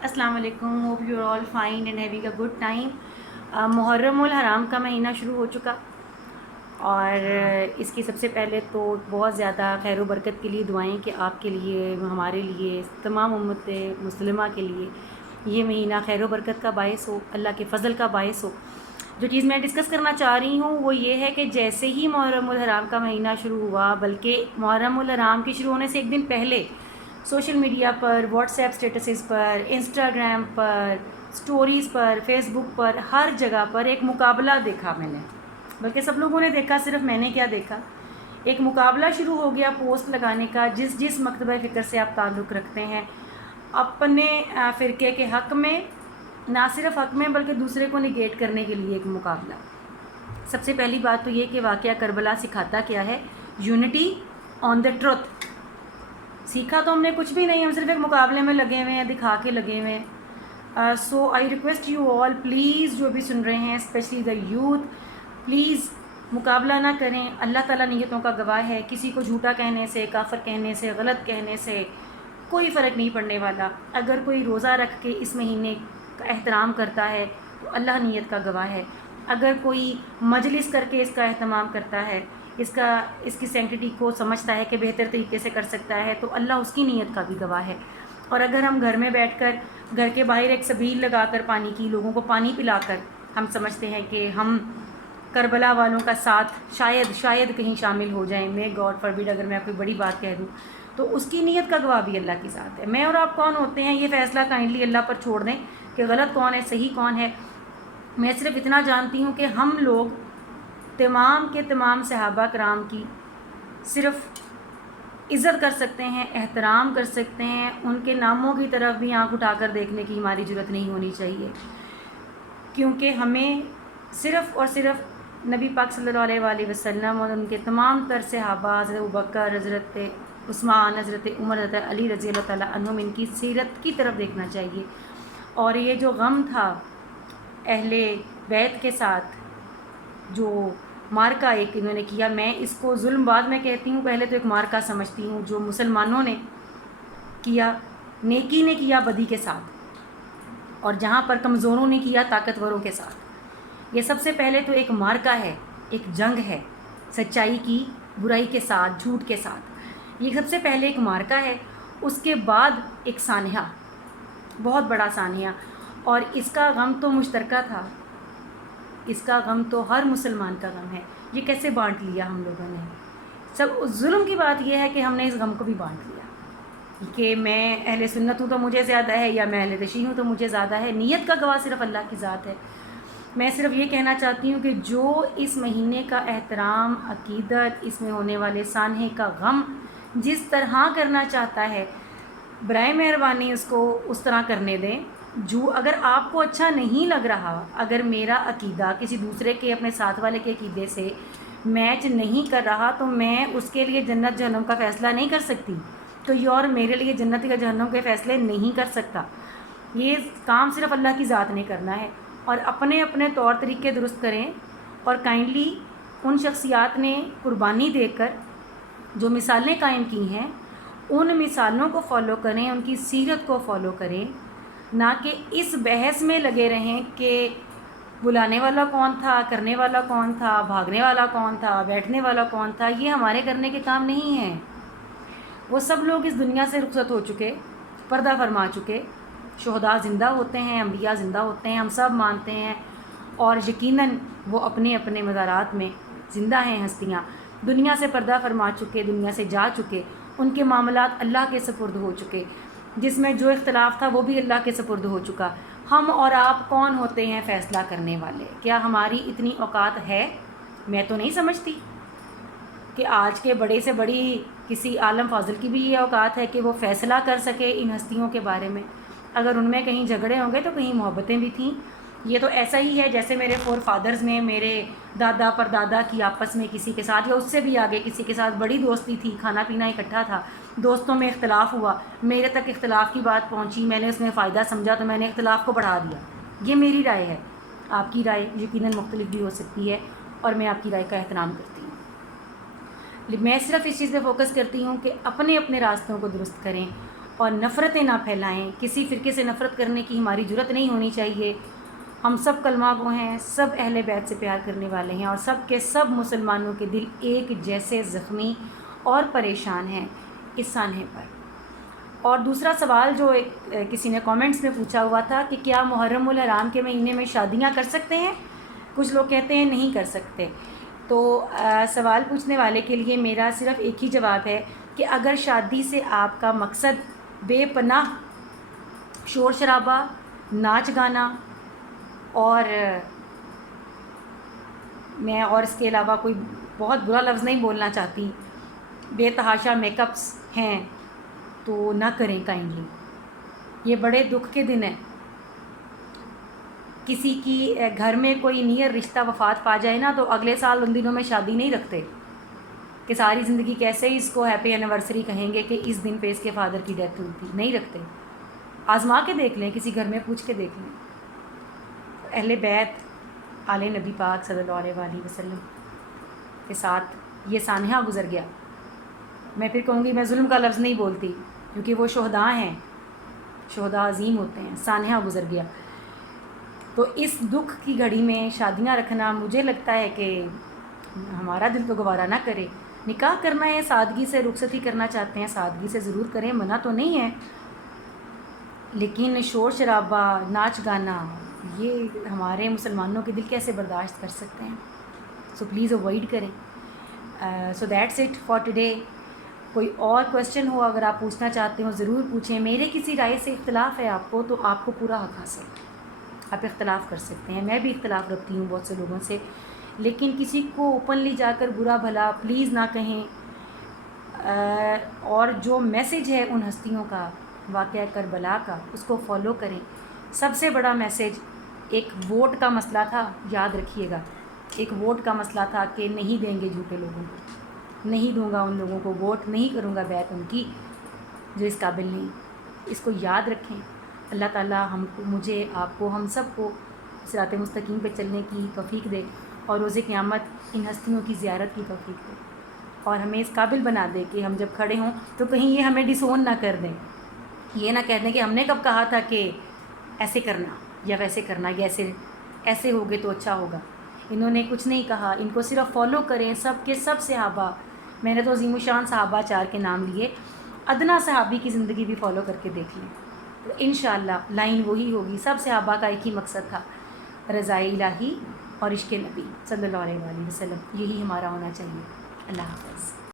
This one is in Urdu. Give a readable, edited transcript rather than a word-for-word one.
السلام علیکم. Hope you are all fine and having a good time. Muharram al-Haram کا مہینہ شروع ہو چکا اور اس کی سب سے پہلے تو بہت زیادہ خیر و برکت کے لیے دعائیں کہ آپ کے لیے، ہمارے لیے، تمام امت مسلمہ کے لیے یہ مہینہ خیر و برکت کا باعث ہو، اللہ کے فضل کا باعث ہو. جو چیز میں ڈسکس کرنا چاہ رہی ہوں وہ یہ ہے کہ جیسے ہی محرم الحرام کا مہینہ شروع ہوا، بلکہ محرم الحرام کے شروع ہونے سے ایک دن پہلے سوشل میڈیا پر، واٹس ایپ اسٹیٹسز پر، انسٹاگرام پر، سٹوریز پر، فیس بک پر، ہر جگہ پر ایک مقابلہ دیکھا میں نے. بلکہ سب لوگوں نے دیکھا، صرف میں نے کیا دیکھا، ایک مقابلہ شروع ہو گیا پوسٹ لگانے کا. جس مکتبہ فکر سے آپ تعلق رکھتے ہیں، اپنے فرقے کے حق میں، نہ صرف حق میں بلکہ دوسرے کو نگیٹ کرنے کے لیے ایک مقابلہ. سب سے پہلی بات تو یہ کہ واقعہ کربلا سکھاتا کیا ہے؟ Unity on the truth. سیکھا تو ہم نے کچھ بھی نہیں، ہم صرف ایک مقابلے میں لگے ہوئے ہیں، دکھا کے لگے ہوئے ہیں. So I request you all, please جو بھی سن رہے ہیں، اسپیشلی دا یوتھ، پلیز مقابلہ نہ کریں. اللہ تعالیٰ نیتوں کا گواہ ہے. کسی کو جھوٹا کہنے سے، کافر کہنے سے، غلط کہنے سے کوئی فرق نہیں پڑنے والا. اگر کوئی روزہ رکھ کے اس مہینے کا احترام کرتا ہے تو اللہ نیت کا گواہ ہے. اگر کوئی مجلس کر کے اس کا اہتمام کرتا ہے، اس کی سینکٹی کو سمجھتا ہے کہ بہتر طریقے سے کر سکتا ہے، تو اللہ اس کی نیت کا بھی گواہ ہے. اور اگر ہم گھر میں بیٹھ کر، گھر کے باہر ایک سبیل لگا کر پانی کی، لوگوں کو پانی پلا کر ہم سمجھتے ہیں کہ ہم کربلا والوں کا ساتھ شاید کہیں شامل ہو جائیں، میں گاڈ فاربڈ اگر میں کوئی بڑی بات کہہ دوں، تو اس کی نیت کا گواہ بھی اللہ کی ذات ہے. میں اور آپ کون ہوتے ہیں یہ فیصلہ کائنڈلی اللہ پر چھوڑ دیں کہ غلط کون ہے، صحیح کون ہے. میں صرف اتنا جانتی ہوں کہ ہم لوگ تمام کے تمام صحابہ کرام کی صرف عزت کر سکتے ہیں، احترام کر سکتے ہیں. ان کے ناموں کی طرف بھی آنکھ اٹھا کر دیکھنے کی ہماری جرت نہیں ہونی چاہیے، کیونکہ ہمیں صرف اور صرف نبی پاک صلی اللہ علیہ وآلہ وسلم اور ان کے تمام تر صحابہ، حضرت ابوبکر، حضرت عثمان، حضرت عمر، حضرت علی رضی اللہ تعالیٰ عنہم، ان کی سیرت کی طرف دیکھنا چاہیے. اور یہ جو غم تھا اہل بیت کے ساتھ، جو مارکہ ایک انہوں نے کیا، میں اس کو ظلم بعد میں کہتی ہوں، پہلے تو ایک مارکہ سمجھتی ہوں، جو مسلمانوں نے کیا، نیکی نے کیا بدی کے ساتھ، اور جہاں پر کمزوروں نے کیا طاقتوروں کے ساتھ. یہ سب سے پہلے تو ایک مارکہ ہے، ایک جنگ ہے سچائی کی برائی کے ساتھ، جھوٹ کے ساتھ. یہ سب سے پہلے ایک مارکہ ہے. اس کے بعد ایک سانحہ، بہت بڑا سانحہ، اور اس کا غم تو مشترکہ تھا. اس کا غم تو ہر مسلمان کا غم ہے. یہ کیسے بانٹ لیا ہم لوگوں نے؟ سب ظلم کی بات یہ ہے کہ ہم نے اس غم کو بھی بانٹ لیا کہ میں اہل سنت ہوں تو مجھے زیادہ ہے، یا میں اہل تشیع ہوں تو مجھے زیادہ ہے. نیت کا گواہ صرف اللہ کی ذات ہے. میں صرف یہ کہنا چاہتی ہوں کہ جو اس مہینے کا احترام، عقیدت، اس میں ہونے والے سانحے کا غم جس طرح کرنا چاہتا ہے، برائے مہربانی اس کو اس طرح کرنے دیں. جو اگر آپ کو اچھا نہیں لگ رہا، اگر میرا عقیدہ کسی دوسرے کے، اپنے ساتھ والے کے عقیدے سے میچ نہیں کر رہا، تو میں اس کے لیے جنت جہنم کا فیصلہ نہیں کر سکتی. کوئی اور میرے لیے جنت یا جہنم کے فیصلے نہیں کر سکتا. یہ کام صرف اللہ کی ذات نے کرنا ہے. اور اپنے اپنے طور طریقے درست کریں، اور کائنڈلی ان شخصیات نے قربانی دے کر جو مثالیں قائم کی ہیں، ان مثالوں کو فالو کریں، ان کی سیرت کو فالو کریں، نہ کہ اس بحث میں لگے رہیں کہ بلانے والا کون تھا، کرنے والا کون تھا، بھاگنے والا کون تھا، بیٹھنے والا کون تھا. یہ ہمارے کرنے کے کام نہیں ہیں. وہ سب لوگ اس دنیا سے رخصت ہو چکے، پردہ فرما چکے. شہداء زندہ ہوتے ہیں، انبیاء زندہ ہوتے ہیں، ہم سب مانتے ہیں، اور یقیناً وہ اپنے اپنے مزارات میں زندہ ہیں. ہستیاں دنیا سے پردہ فرما چکے، دنیا سے جا چکے، ان کے معاملات اللہ کے سپرد ہو چکے. جس میں جو اختلاف تھا وہ بھی اللہ کے سپرد ہو چکا. ہم اور آپ کون ہوتے ہیں فیصلہ کرنے والے؟ کیا ہماری اتنی اوقات ہے؟ میں تو نہیں سمجھتی کہ آج کے بڑے سے بڑی کسی عالم فاضل کی بھی یہ اوقات ہے کہ وہ فیصلہ کر سکے ان ہستیوں کے بارے میں. اگر ان میں کہیں جھگڑے ہوں گے تو کہیں محبتیں بھی تھیں. یہ تو ایسا ہی ہے جیسے میرے فور فادرز میں، میرے دادا پر دادا کی آپس میں کسی کے ساتھ، یا اس سے بھی آگے کسی کے ساتھ بڑی دوستی تھی، کھانا پینا اکٹھا تھا، دوستوں میں اختلاف ہوا، میرے تک اختلاف کی بات پہنچی، میں نے اس میں فائدہ سمجھا تو میں نے اختلاف کو بڑھا دیا. یہ میری رائے ہے. آپ کی رائے یقیناً مختلف بھی ہو سکتی ہے، اور میں آپ کی رائے کا احترام کرتی ہوں. میں صرف اس چیز پہ فوکس کرتی ہوں کہ اپنے اپنے راستوں کو درست کریں، اور نفرتیں نہ پھیلائیں. کسی فرقے سے نفرت کرنے کی ہماری جرت نہیں ہونی چاہیے. ہم سب کلمہ گو ہیں, سب اہل بیت سے پیار کرنے والے ہیں, اور سب کے سب مسلمانوں کے دل ایک جیسے زخمی اور پریشان ہیں اس سانحے پر. اور دوسرا سوال جو کسی نے کامنٹس میں پوچھا ہوا تھا کہ کیا محرم الحرام کے مہینے میں شادیاں کر سکتے ہیں؟ کچھ لوگ کہتے ہیں نہیں کر سکتے. تو سوال پوچھنے والے کے لیے میرا صرف ایک ہی جواب ہے کہ اگر شادی سے آپ کا مقصد بے پناہ شور شرابہ, ناچ گانا اور میں اور اس کے علاوہ کوئی بہت برا لفظ نہیں بولنا چاہتی, بے تحاشا میک اپس ہیں, تو نہ کریں کائنڈلی. یہ بڑے دکھ کے دن ہیں. کسی کی گھر میں کوئی نیئر رشتہ وفات پا جائے نا, تو اگلے سال ان دنوں میں شادی نہیں رکھتے کہ ساری زندگی کیسے ہی اس کو ہیپی اینیورسری کہیں گے کہ اس دن پہ اس کے فادر کی ڈیتھ ہوئی تھی. نہیں رکھتے. آزما کے دیکھ لیں, کسی گھر میں پوچھ کے دیکھ لیں. اہل بیت آل نبی پاک صلی اللہ علیہ وآلہ وسلم کے ساتھ یہ سانحہ گزر گیا. میں پھر کہوں گی, میں ظلم کا لفظ نہیں بولتی کیونکہ وہ شہداء ہیں, شہداء عظیم ہوتے ہیں. سانحہ گزر گیا. تو اس دکھ کی گھڑی میں شادیاں رکھنا مجھے لگتا ہے کہ ہمارا دل تو گوارا نہ کرے. نکاح کرنا ہے, سادگی سے رخصتی کرنا چاہتے ہیں, سادگی سے ضرور کریں, منع تو نہیں ہے, لیکن شور شرابہ, ناچ گانا, یہ ہمارے مسلمانوں کے دل کیسے برداشت کر سکتے ہیں؟ سو پلیز اوائڈ کریں. So that's it for today. کوئی اور کویسچن ہو اگر آپ پوچھنا چاہتے ہو ضرور پوچھیں. میرے کسی رائے سے اختلاف ہے آپ کو تو آپ کو پورا حق حاصل ہے, آپ اختلاف کر سکتے ہیں. میں بھی اختلاف رکھتی ہوں بہت سے لوگوں سے, لیکن کسی کو اوپنلی جا کر برا بھلا پلیز نہ کہیں. اور جو میسیج ہے ان ہستیوں کا, واقعہ کربلا کا, اس کو فالو کریں. سب سے بڑا میسیج ایک ووٹ کا مسئلہ تھا, یاد رکھیے گا. ایک ووٹ کا مسئلہ تھا کہ نہیں دیں گے جھوٹے لوگوں کو, نہیں دوں گا ان لوگوں کو ووٹ, نہیں کروں گا بیعت ان کی جو اس قابل نہیں. اس کو یاد رکھیں. اللہ تعالیٰ ہم کو, مجھے, آپ کو, ہم سب کو صراط مستقیم پہ چلنے کی توفیق دے, اور روز قیامت ان ہستیوں کی زیارت کی توفیق دے, اور ہمیں اس قابل بنا دے کہ ہم جب کھڑے ہوں تو کہیں یہ ہمیں ڈسون نہ کر دیں. یہ نہ کہہ دیں کہ ہم نے کب کہا تھا کہ ایسے کرنا یا ویسے کرنا, یا ایسے ہوگے تو اچھا ہوگا. انہوں نے کچھ نہیں کہا, ان کو صرف فالو کریں. سب کے سب صحابہ, میں نے تو عظیم الشان صحابہ 4 کے نام لیے, ادنا صحابی کی زندگی بھی فالو کر کے دیکھ لیں, تو انشاءاللہ لائن وہی ہوگی. سب صحابہ کا ایک ہی مقصد تھا, رضائے الہی اور عشق نبی صلی اللہ علیہ وآلہ وسلم. یہی ہمارا ہونا چاہیے. اللہ حافظ.